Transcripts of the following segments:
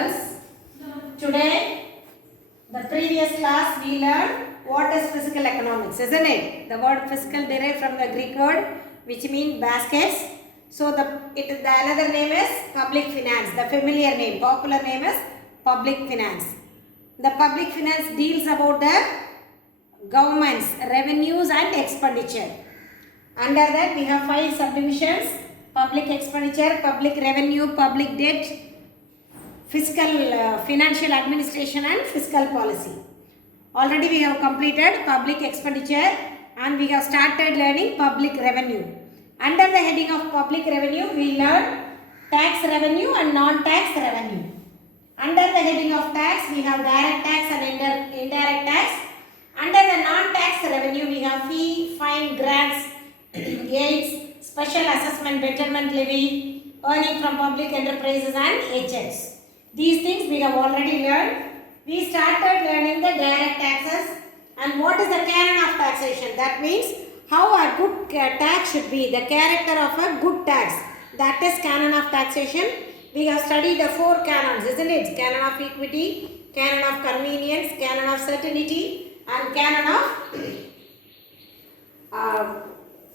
pupils. Today, the previous class we learned what is physical economics, isn't it? The word physical derived from the Greek word which means baskets. So the another name is public finance. The familiar name, popular name is public finance. The public finance deals about the government's revenues and expenditure. Under that we have 5 subdivisions: public expenditure, public revenue, public debt, fiscal financial administration and fiscal policy. Already we have completed public expenditure and we have started learning public revenue. Under the heading of public revenue we learn tax revenue and non-tax revenue. Under the heading of tax we have direct tax and indirect tax. Under the non-tax revenue we have fee, fine, grants, aids, special assessment, betterment levy, earning from public enterprises and agents. These things we have already learned. We started learning the direct taxes and what is the canon of taxation. That means how a good tax should be, the character of a good tax. That is canon of taxation. We have studied the 4 canons, isn't it? Canon of equity, canon of convenience, canon of certainty and canon of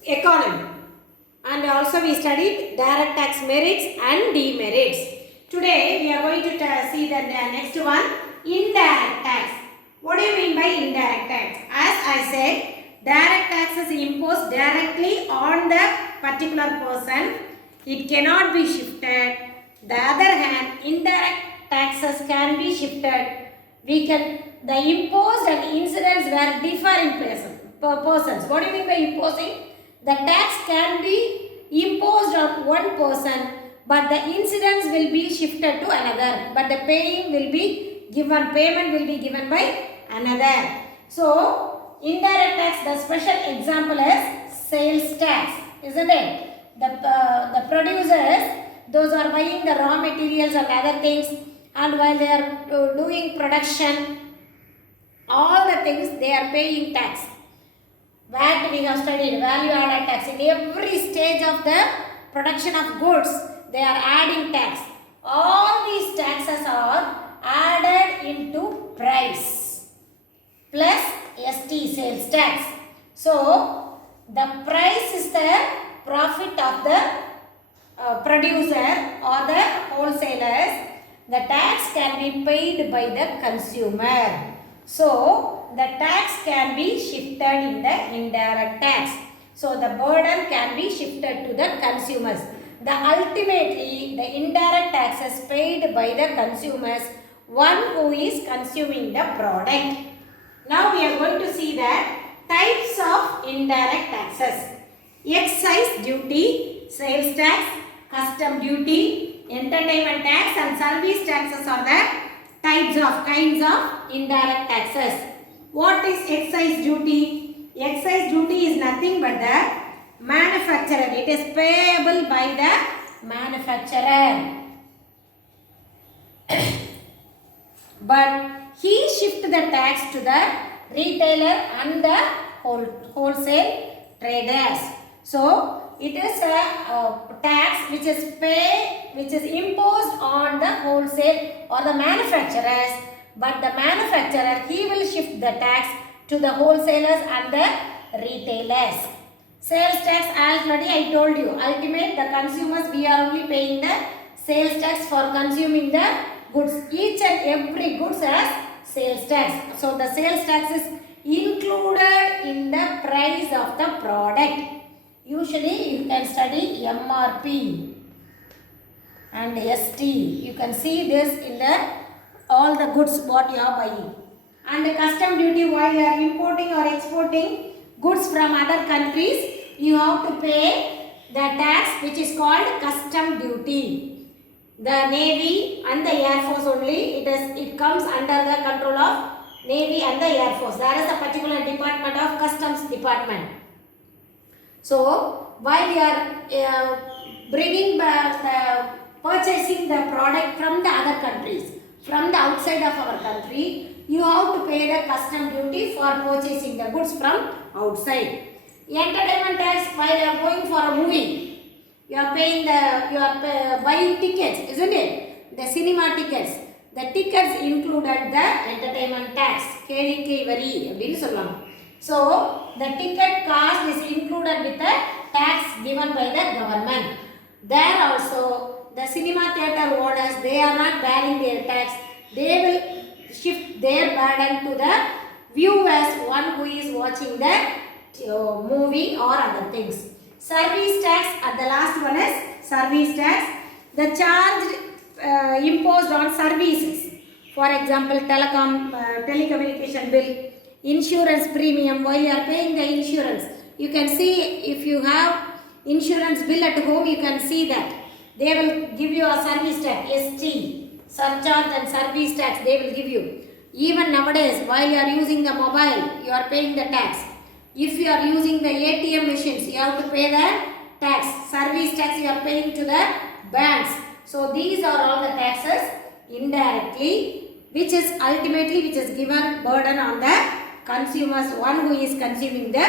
economy. And also we studied direct tax merits and demerits. Today we are going to see the next one, indirect tax. What do you mean by indirect tax? As I said, direct tax is imposed directly on the particular person. It cannot be shifted. The other hand, indirect taxes can be shifted. The imposed and incidents were different persons. What do you mean by imposing? The tax can be imposed on one person, but the incidents will be shifted to another. But the payment will be given by another. So, indirect tax, the special example is sales tax, isn't it? The producers, those are buying the raw materials and other things, and while they are doing production, all the things they are paying tax. VAT we have studied, value added tax. In every stage of the production of goods, they are adding tax. All these taxes are added into price plus ST, sales tax. So, the price is the profit of the producer or the wholesalers. The tax can be paid by the consumer. So, the tax can be shifted in the indirect tax. So, the burden can be shifted to the consumers. Ultimately, the indirect tax is paid by the consumers, one who is consuming the product. Now, we are going to see the types of indirect taxes. Excise duty, sales tax, custom duty, entertainment tax and service taxes are the kinds of indirect taxes. What is excise duty? Excise duty is nothing but the manufacturer. It is payable by the manufacturer. But he shifts the tax to the retailer and the wholesale traders. So, it is a tax which is imposed on the wholesale or the manufacturers, but the manufacturer, he will shift the tax to the wholesalers and the retailers. Sales tax, already I told you, ultimate the consumers, we are only paying the sales tax for consuming the goods. Each and every goods has sales tax. So, the sales tax is included in the price of the product. Usually, you can study MRP and ST. You can see this in all the goods what you are buying. And the custom duty, while you are importing or exporting goods from other countries, you have to pay the tax which is called custom duty. The Navy and the Air Force only, it comes under the control of Navy and the Air Force. There is a particular department of Customs Department. So, while you are bringing back purchasing the product from the other countries, from the outside of our country, you have to pay the custom duty for purchasing the goods from outside. Entertainment tax, while you are going for a movie, you are buying tickets, isn't it? The cinema tickets. the tickets included the entertainment tax. கேளிக்கை வரி அப்படின்னு சொல்லுவாங்க. So the ticket cost is included with the tax given by the government. There also the cinema theater owners, they are not bearing their tax. They will shift their burden to the viewers, one who is watching the movie or other things. Service tax, at the last one is service tax. The charge imposed on services. For example, telecommunication bill, insurance premium. While you are paying the insurance, you can see if you have insurance bill at home, you can see that they will give you a service tax, ST, surcharge and service tax they will give you. Even nowadays, while you are using the mobile, you are paying the tax. If you are using the ATM machines, you have to pay the tax. Service tax you are paying to the banks. So these are all the taxes indirectly, which is ultimately which is given burden on the consumers, one who is consuming the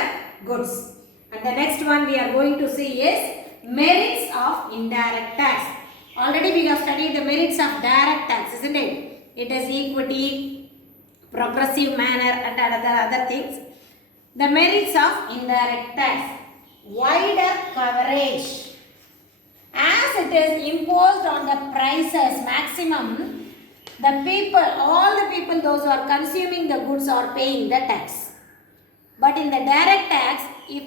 goods. And the next one we are going to see is merits of indirect tax. Already we have studied the merits of direct tax, isn't it? It is equity, progressive manner and other things. The merits of indirect tax: wider coverage. As it is imposed on the prices maximum, the people, all the people, those who are consuming the goods are paying the tax. But in the direct tax, if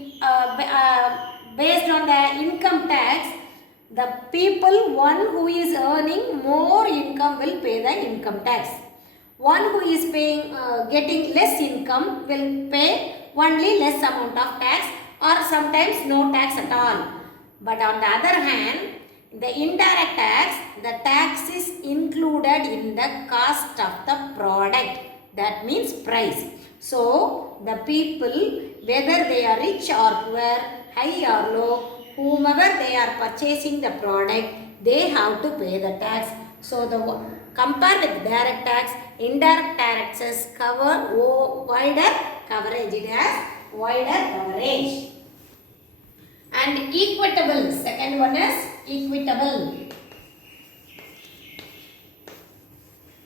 based on the income tax, the people, one who is earning more income will pay the income tax. One who is paying, getting less income will pay only less amount of tax or sometimes no tax at all. But on the other hand, the indirect tax, the tax is included in the cost of the product. That means price. So the people, whether they are rich or poor, high or low, whomever they are purchasing the product, they have to pay the tax. So the compare with direct tax, indirect taxes cover wider coverage. It has wider coverage. And equitable, second one is equitable.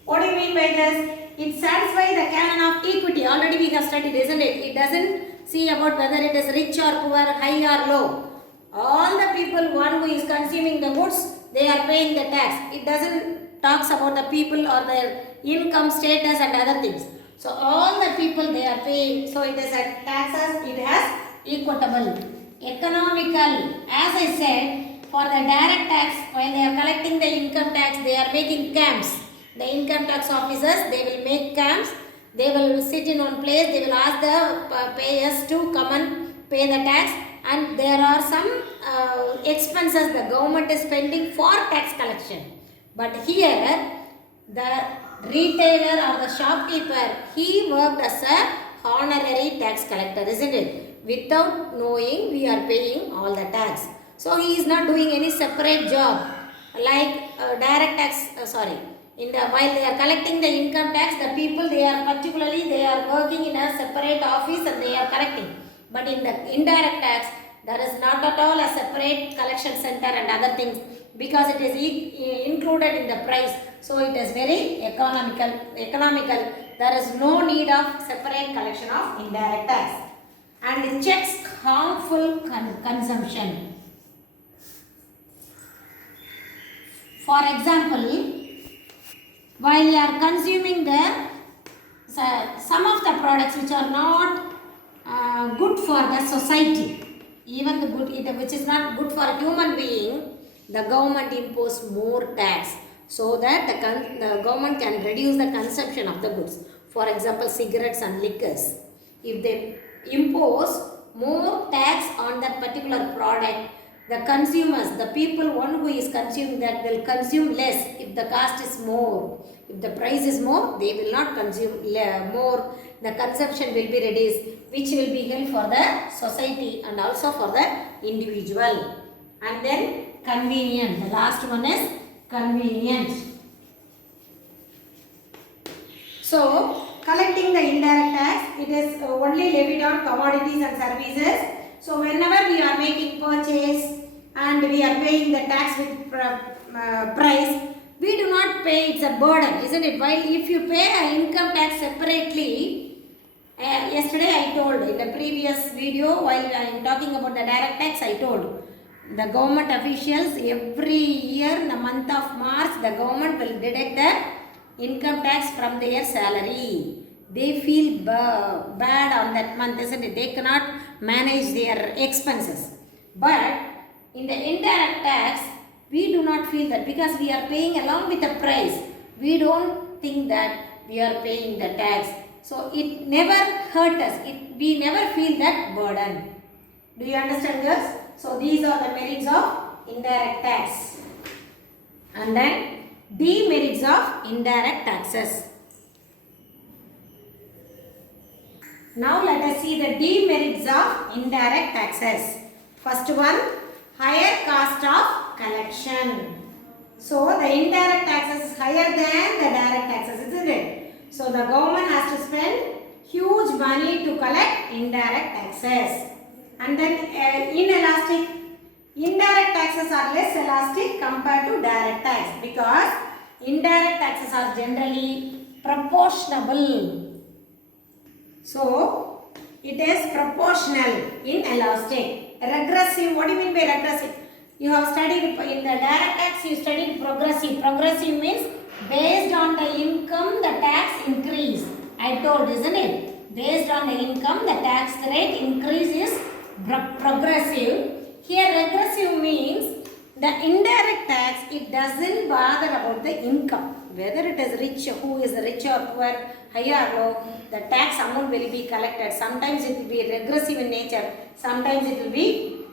What do you mean by this? It satisfies the canon of equity. Already we have studied, isn't it? It doesn't see about whether it is rich or poor, high or low. All the people, one who is consuming the goods, they are paying the tax. It doesn't talks about the people or their income status and other things. So all the people they are paying. So it is a taxes. It has equitable. Economical, as I said, for the direct tax, when they are collecting the income tax, they are making camps. The income tax officers, they will make camps. They will sit in one place. They will ask the payers to come and pay the tax. And there are some expenses the government is spending for tax collection. But here, the retailer or the shopkeeper, he worked as a honorary tax collector, isn't it? Without knowing, we are paying all the tax. So he is not doing any separate job like direct tax. While they are collecting the income tax, the people they are working in a separate office and they are collecting. But in the indirect tax, there is not at all a separate collection center and other things because it is included in the price. So it is very economical. There is no need of separate collection of indirect tax. And it checks harmful consumption. For example, while you are consuming some of the products which are not good for the society, even the good which is not good for a human being, the government impose more tax so that the government can reduce the consumption of the goods. For example, cigarettes and liquors. If they impose more tax on that particular product, the consumers, the people, one who is consuming that will consume less if the cost is more. If the price is more, they will not consume more. The consumption will be reduced, which will be help for the society and also for the individual. And then convenient. The last one is convenient. So collecting the indirect tax, it is only levied on commodities and services. So whenever we are making purchase and we are paying the tax with price, we do not pay, it's a burden, isn't it? While if you pay an income tax separately, yesterday I told in the previous video while I am talking about the direct tax, I told the government officials every year in the month of March the government will deduct the income tax from their salary. They feel bad on that month, isn't it? They cannot manage their expenses. But in the indirect tax, we do not feel that because we are paying along with the price. We don't think that we are paying the tax. So it never hurt us. We never feel that burden. Do you understand, girls? So these are the merits of indirect tax. And then demerits of indirect taxes. Now let us see the demerits of indirect taxes. First one, higher cost of collection. So the indirect taxes is higher than the direct taxes, isn't it? So the government has to spend huge money to collect indirect taxes. And then inelastic. Indirect taxes are less elastic compared to direct tax because indirect taxes are generally proportional. So it is proportional, inelastic. Regressive, what do you mean by regressive? You have studied in the direct tax, you studied progressive. Progressive means based on the income the tax increase. I told, isn't it? Based on the income the tax rate increase is progressive. Here regressive means the indirect tax, it doesn't bother about the income. Whether it is rich, who is rich or poor, high or low, the tax amount will be collected. Sometimes it will be regressive in nature. Sometimes it will be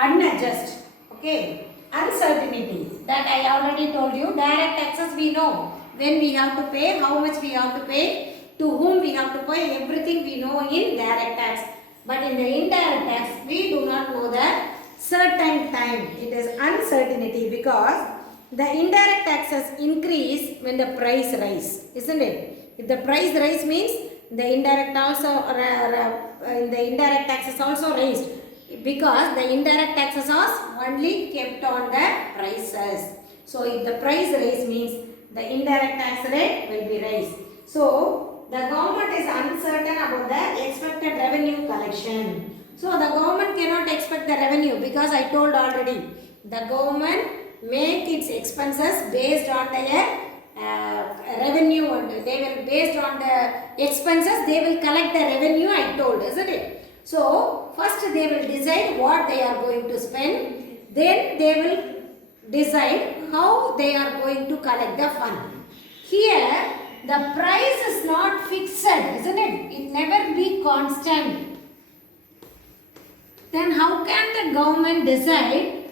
unadjusted. Okay. Uncertainty. That I already told you. Direct taxes we know. When we have to pay, how much we have to pay, to whom we have to pay, everything we know in direct tax. But in the indirect tax, we do not know that certain time. It is uncertainty because the indirect taxes increase when the price rise, isn't it? If the price rise means the indirect taxes also raised because the indirect taxes are only kept on the prices. So if the price rise means the indirect tax rate will be raised. So the government is uncertain about the expected revenue collection. So the government cannot expect the revenue because I told already the government make its expenses based on their revenue and they will based on the expenses they will collect the revenue, I told, isn't it? So first they will decide what they are going to spend, then they will decide how they are going to collect the fund. Here the price is not fixed, isn't it? It never be constant. Then how can the government decide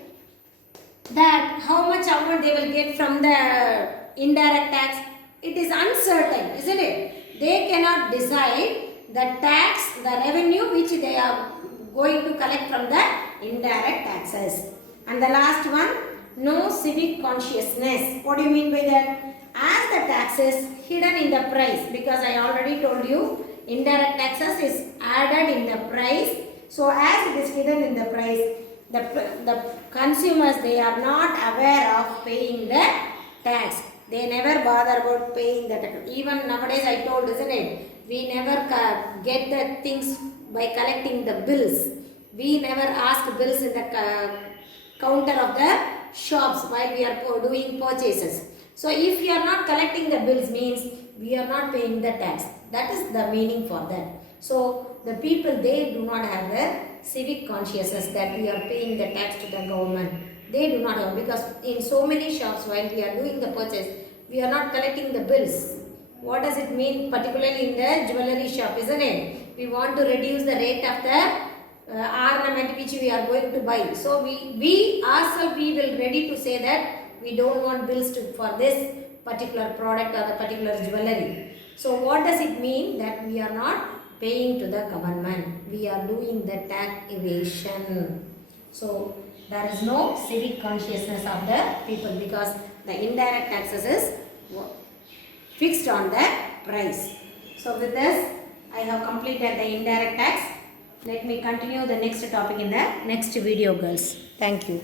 that how much amount they will get from the indirect tax? It is uncertain, isn't it? They cannot decide the tax, the revenue which they are going to collect from the indirect taxes. And the last one, no civic consciousnness. What do you mean by that? As the tax is hidden in the price, because I already told you indirect taxes is added in the price. So as it is hidden in the price, the consumers, they are not aware of paying the tax. They never bother about paying the tax. Even nowadays I told, isn't it? We never get the things by collecting the bills. We never ask bills in the counter of the shops while we are doing purchases. So if we are not collecting the bills means we are not paying the tax. That is the meaning for that. So the people, they do not have the civic consciousness that we are paying the tax to the government. They do not have, because in so many shops while we are doing the purchase, we are not collecting the bills. What does it mean particularly in the jewelry shop, isn't it? We want to reduce the rate of the ornament which we are going to buy. So we ourselves, we will ready to say that we don't want bills for this particular product or the particular jewelry. So what does it mean? That we are not paying to the government. We are doing the tax evasion. So there is no civic consciousness of the people because the indirect taxes is fixed on the price. So with this, I have completed the indirect tax. Let me continue the next topic in the next video, girls. Thank you.